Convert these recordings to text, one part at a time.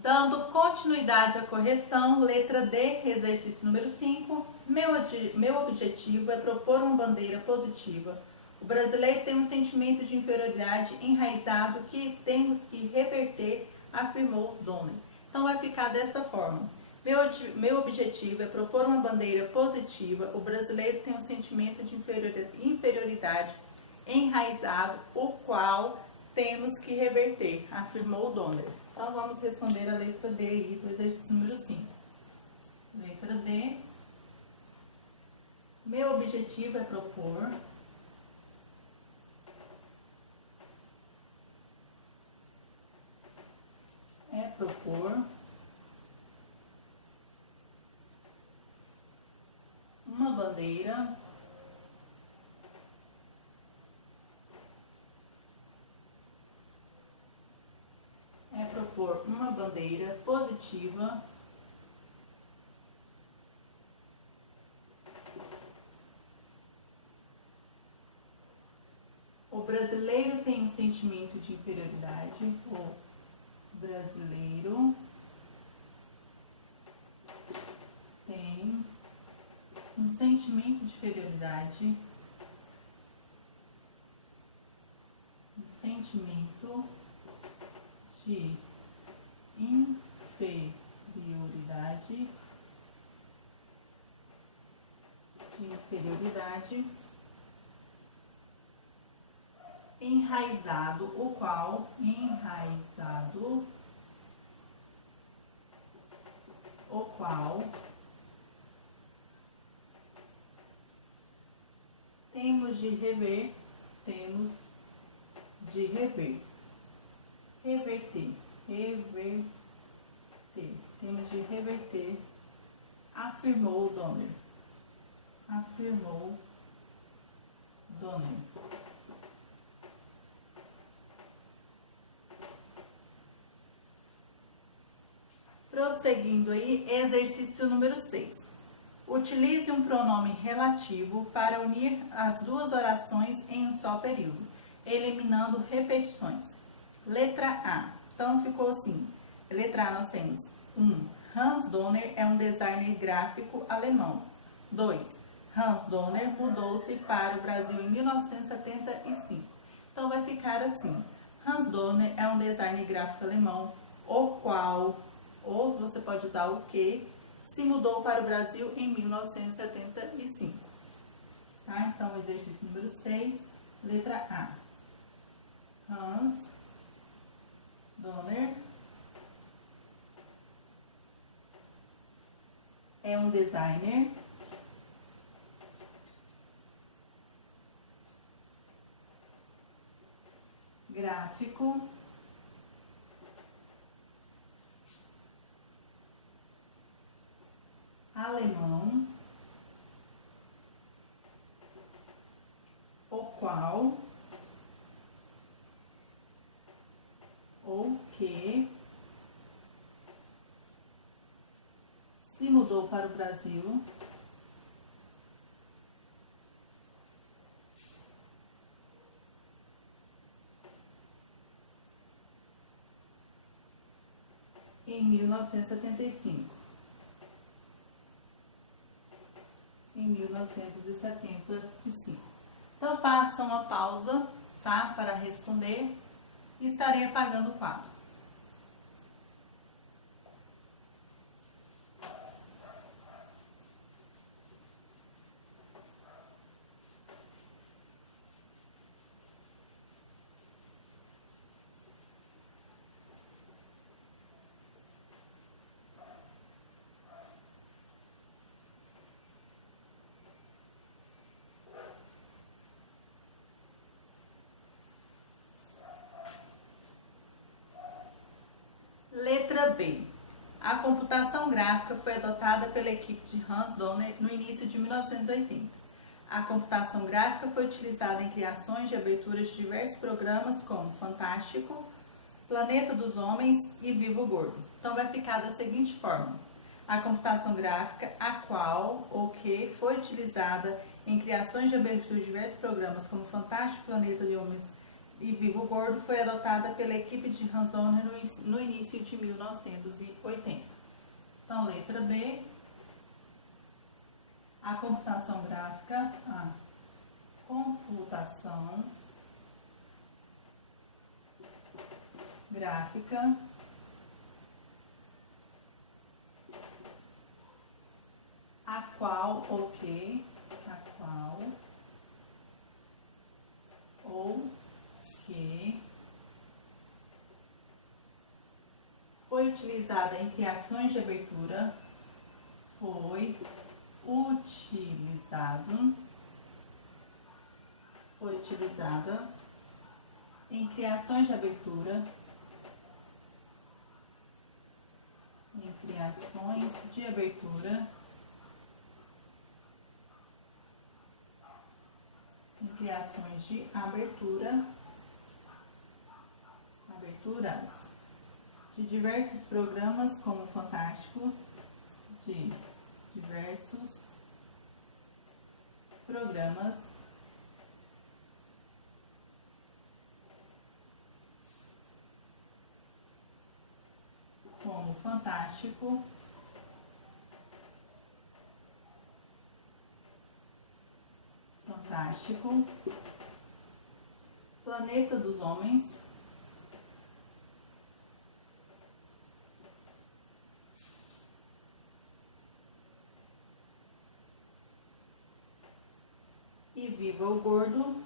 Dando continuidade à correção, letra D, exercício número 5. Meu objetivo é propor uma bandeira positiva. O brasileiro tem um sentimento de inferioridade enraizado que temos que reverter, afirmou Donner. Então vai ficar dessa forma. Meu objetivo é propor uma bandeira positiva. O brasileiro tem um sentimento de inferioridade enraizado, o qual temos que reverter, afirmou Donner. Então vamos responder a letra D aí do exercício número 5. Letra D. Meu objetivo é propor uma bandeira positiva o brasileiro tem um sentimento de inferioridade. O brasileiro tem um sentimento de inferioridade. Enraizado, o qual temos de reverter, afirmou Donner. Prosseguindo aí, exercício número 6. Utilize um pronome relativo para unir as duas orações em um só período, eliminando repetições. Letra A. Então ficou assim. Letra A nós temos 1. Hans Donner é um designer gráfico alemão. 2. Hans Donner mudou-se para o Brasil em 1975. Então vai ficar assim. Hans Donner é um designer gráfico alemão, o qual, ou você pode usar o que, se mudou para o Brasil em 1975. Tá? Então, exercício número 6, letra A. Hans Donner é um designer gráfico alemão, o qual ou que se mudou para o Brasil em 1975. Então façam uma pausa, tá, para responder e estarei apagando o quadro. Letra B. A computação gráfica foi adotada pela equipe de Hans Donner no início de 1980. A computação gráfica foi utilizada em criações de aberturas de diversos programas como Fantástico, Planeta dos Homens e Vivo Gordo. Então vai ficar da seguinte forma. A computação gráfica, a qual ou que foi utilizada em criações de abertura de diversos programas como Fantástico, Planeta de Homens e Vivo Gordo foi adotada pela equipe de Hans Donner no início de 1980. Então, letra B, a computação gráfica, a qual ou que foi utilizada em criações de abertura, foi utilizada em criações de abertura, aberturas de diversos programas como Fantástico, Planeta dos Homens, e Viva o Gordo,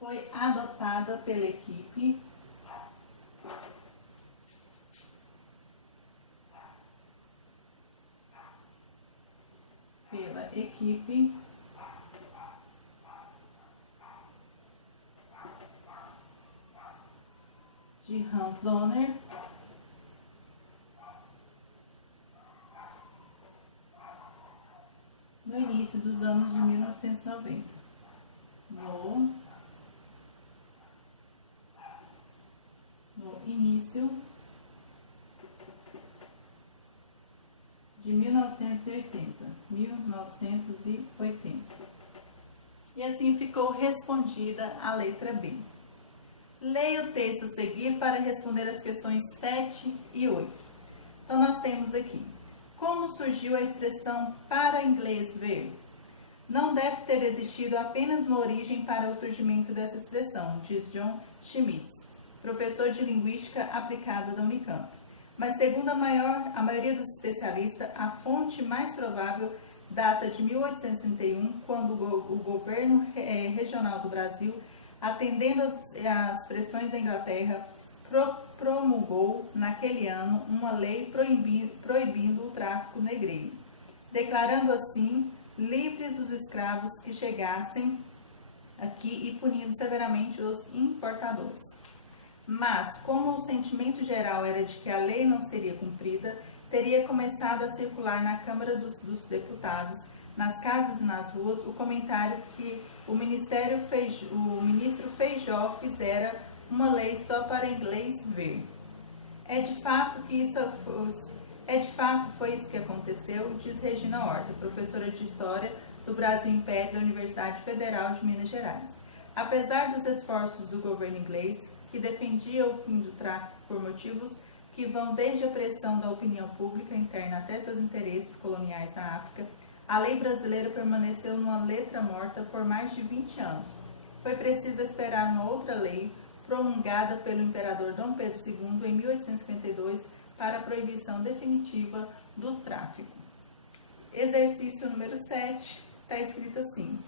foi adotada pela equipe de Hans Donner no início dos anos de 1990. No início de 1980. E assim ficou respondida a letra B. Leia o texto a seguir para responder as questões 7 e 8. Então, nós temos aqui: como surgiu a expressão para inglês ver? Não deve ter existido apenas uma origem para o surgimento dessa expressão, diz John Schmitz, professor de linguística aplicada da Unicamp. Mas, segundo a maioria dos especialistas, a fonte mais provável data de 1831, quando o governo regional do Brasil, atendendo às pressões da Inglaterra, promulgou naquele ano uma lei proibindo o tráfico negreiro, declarando assim livres os escravos que chegassem aqui e punindo severamente os importadores. Mas, como o sentimento geral era de que a lei não seria cumprida, teria começado a circular na Câmara dos Deputados, nas casas e nas ruas, o comentário que o ministro Feijó fizera uma lei só para inglês ver. De fato foi isso que aconteceu, diz Regina Horta, professora de História do Brasil Império da Universidade Federal de Minas Gerais. Apesar dos esforços do governo inglês, que defendia o fim do tráfico por motivos que vão desde a pressão da opinião pública interna até seus interesses coloniais na África, a lei brasileira permaneceu numa letra morta por mais de 20 anos. Foi preciso esperar uma outra lei, promulgada pelo imperador Dom Pedro II em 1852, para a proibição definitiva do tráfico. Exercício número 7, está escrito assim: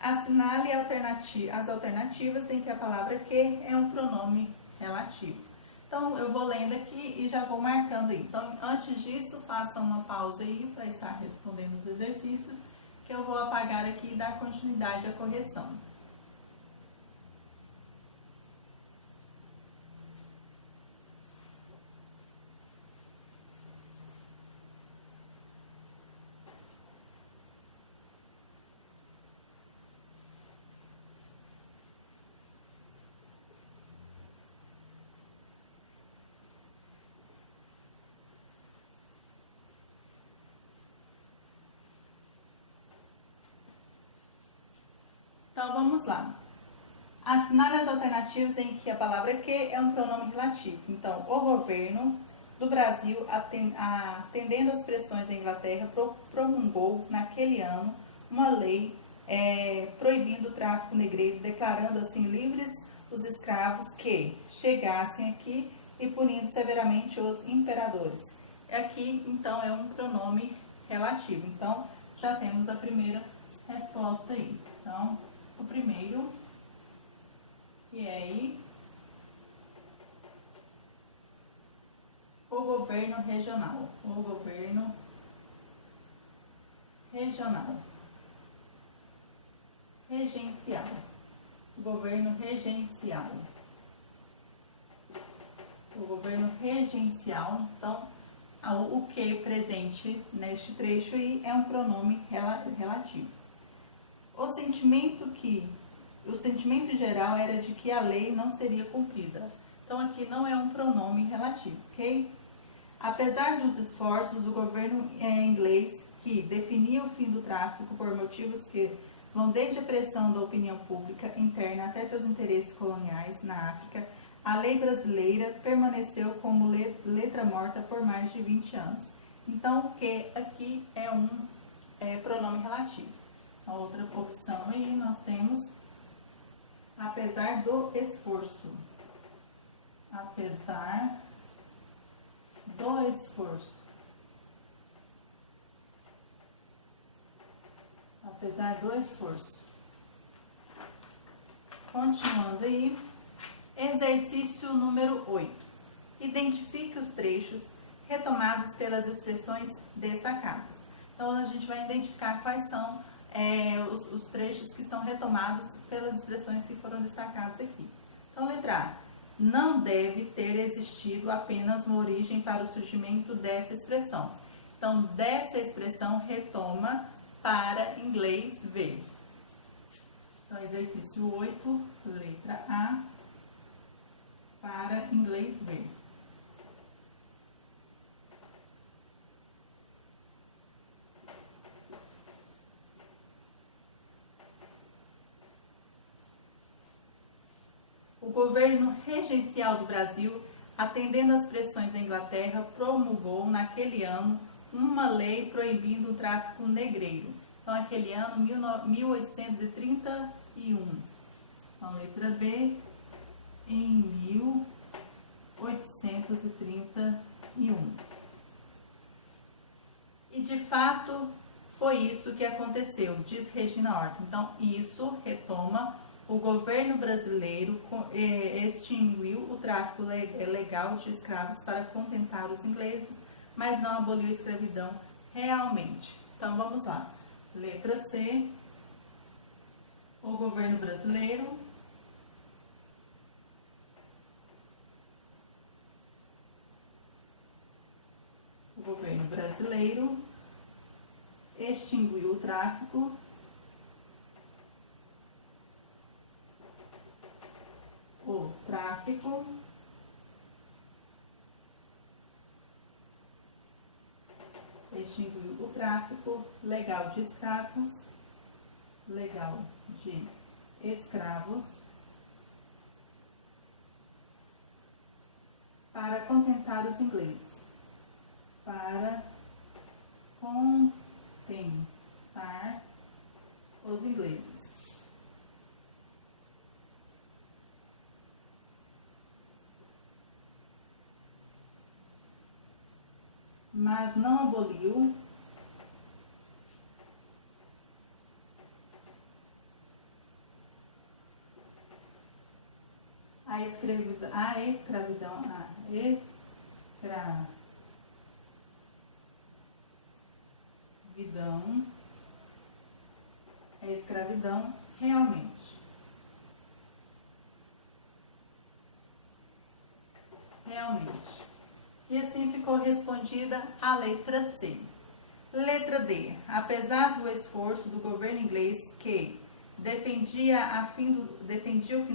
assinale as alternativas em que a palavra que é um pronome relativo. Então, eu vou lendo aqui e já vou marcando aí. Então, antes disso, faça uma pausa aí para estar respondendo os exercícios, que eu vou apagar aqui e dar continuidade à correção. Então vamos lá. Assinale as alternativas em que a palavra que é um pronome relativo. Então, o governo do Brasil, atendendo às pressões da Inglaterra, promulgou naquele ano uma lei proibindo o tráfico negreiro, declarando assim livres os escravos que chegassem aqui e punindo severamente os imperadores. Aqui, então, é um pronome relativo. Então, já temos a primeira resposta aí. Então, o primeiro, e aí, o governo regional. O governo regional. Regencial. Governo regencial. O governo regencial, então, o que presente neste trecho aí é um pronome relativo. O sentimento geral era de que a lei não seria cumprida. Então, aqui não é um pronome relativo, ok? Apesar dos esforços do governo inglês, que definia o fim do tráfico por motivos que vão desde a pressão da opinião pública interna até seus interesses coloniais na África, a lei brasileira permaneceu como letra morta por mais de 20 anos. Então, o que aqui é um pronome relativo. A outra opção aí nós temos apesar do esforço. Apesar do esforço. Apesar do esforço. Continuando aí. Exercício número 8. Identifique os trechos retomados pelas expressões destacadas. Então, a gente vai identificar quais são os trechos que são retomados pelas expressões que foram destacadas aqui. Então, letra A. Não deve ter existido apenas uma origem para o surgimento dessa expressão. Então, dessa expressão retoma para inglês ver. Então, exercício 8, letra A, para inglês ver. O governo regencial do Brasil, atendendo às pressões da Inglaterra, promulgou naquele ano uma lei proibindo o tráfico negreiro. Então, aquele ano, 1831. Então, letra B, em 1831. E, de fato, foi isso que aconteceu, diz Regina Horta. Então, isso retoma. O governo brasileiro extinguiu o tráfico legal de escravos para contentar os ingleses, mas não aboliu a escravidão realmente. Então, vamos lá. Letra C. O governo brasileiro extinguiu o tráfico extinguiu o tráfico legal de escravos para contentar os ingleses. Para contentar os ingleses. Mas não aboliu a escravidão realmente. E assim ficou respondida a letra C. Letra D. Apesar do esforço do governo inglês que defendia o fim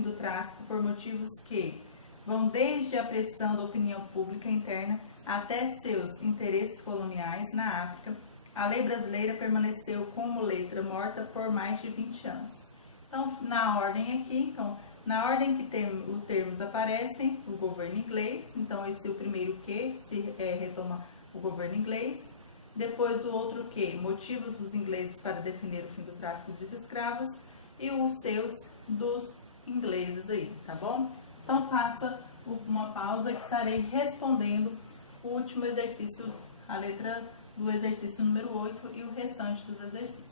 do tráfico por motivos que vão desde a pressão da opinião pública interna até seus interesses coloniais na África, a lei brasileira permaneceu como letra morta por mais de 20 anos. Então, na ordem aqui, então, na ordem que os termos aparecem, o governo inglês, então esse é o primeiro que se retoma o governo inglês. Depois o outro que, motivos dos ingleses para defender o fim do tráfico dos escravos, e os seus dos ingleses aí, tá bom? Então faça uma pausa que estarei respondendo o último exercício, a letra do exercício número 8 e o restante dos exercícios.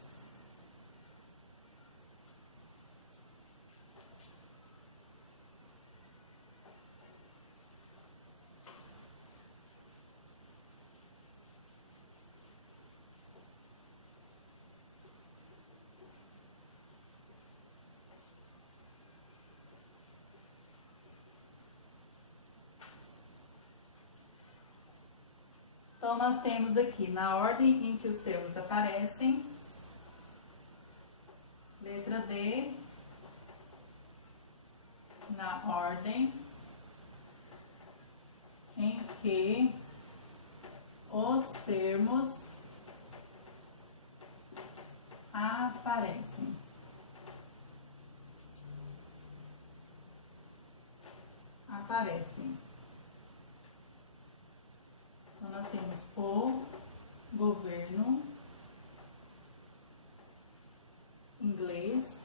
Então, nós temos aqui, na ordem em que os termos aparecem, letra D, na ordem em que os termos aparecem. Então, nós temos o governo inglês.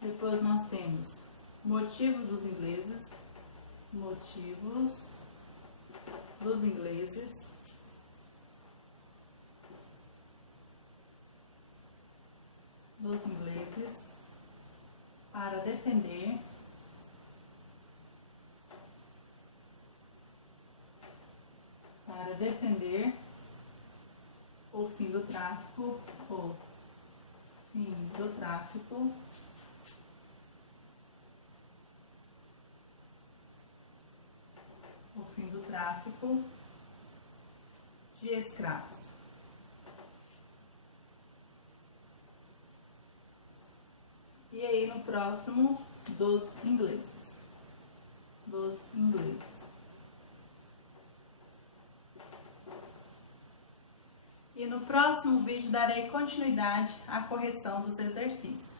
Depois nós temos motivos dos ingleses. Para defender o fim do tráfico, de escravos. E aí no próximo, dos ingleses. E no próximo vídeo darei continuidade à correção dos exercícios.